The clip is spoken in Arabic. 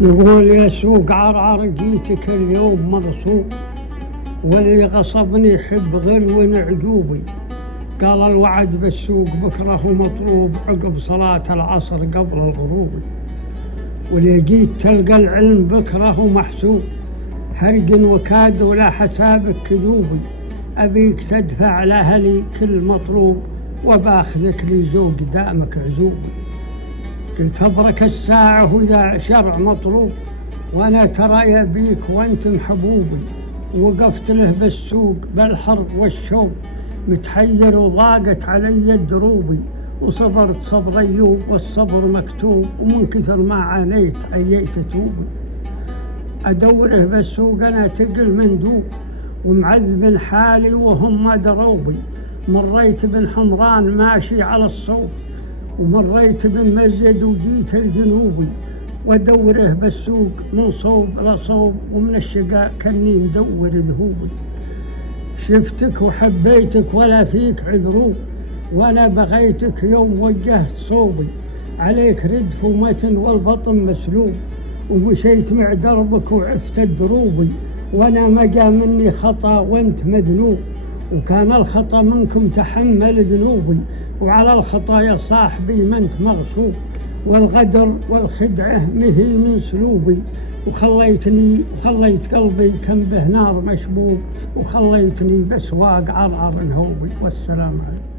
يقول يا سوق عرعر جيتك اليوم مغصوب، واللي غصبني حب غلو عجوبي. قال الوعد بالسوق بكره مطلوب، عقب صلاة العصر قبل الغروب. واللي جيت تلقى العلم بكره محسوب، حرق وكاد ولا حسابك كذوبي. أبيك تدفع لأهلي كل مطلوب، وباخذك لي زوق دامك عزوبي. قلت أبرك الساعة وإذا شرع مطلوب، وأنا ترى يبيك وأنت محبوبي. وقفت له بالسوق بالحر والشوق، متحير وضاقت علي دروبي. وصبرت صبر أيوب والصبر مكتوب، ومن كثر ما عانيت عييت توبي. أدوره بالسوق أنا تقل مندوب، ومعذب حالي وهم ما دروبي. مريت بن حمران ماشي على الصوب، ومريت بمسجد وجيت الجنوبي. وادوره بالسوق من صوب لصوب، ومن الشقاء كني مدور ذهوبي. شفتك وحبيتك ولا فيك عذروب، وانا بغيتك يوم وجهت صوبي. عليك ردف ومتن والبطن مسلوب، ومشيت مع دربك وعفت دروبي. وانا ما جا مني خطا وانت مذنوب، وكان الخطا منكم تحمل ذنوبي. وعلى الخطايا صاحبي ما انت مغصوب، والغدر والخدعة مهي من سلوبي. وخليت قلبي كم به نار مشبوب، وخليتني بسواق عرعر نهوبي. والسلام عليكم.